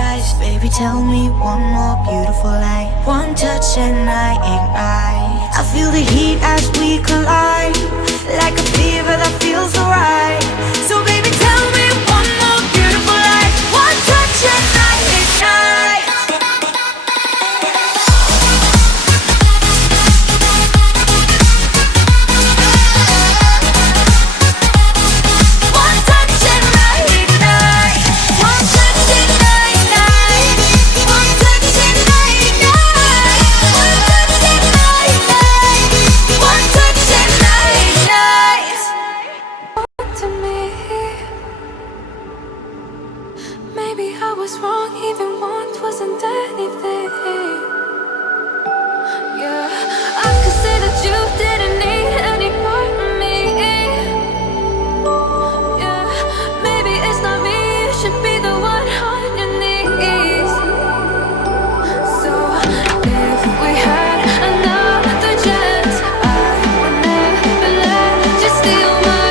eyes. Baby, tell me one more beautiful lie. One touch and I ignite. I feel the heat as we collide, like a fever that feels alright. So baby, tell me one more beautiful lie. One touch and I ignite. Maybe I was wrong, even once wasn't anything. Yeah, I could say that you didn't need any part of me. Yeah, maybe it's not me, you should be the one on your knees. So if we had another chance, I would never let you steal my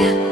yeah.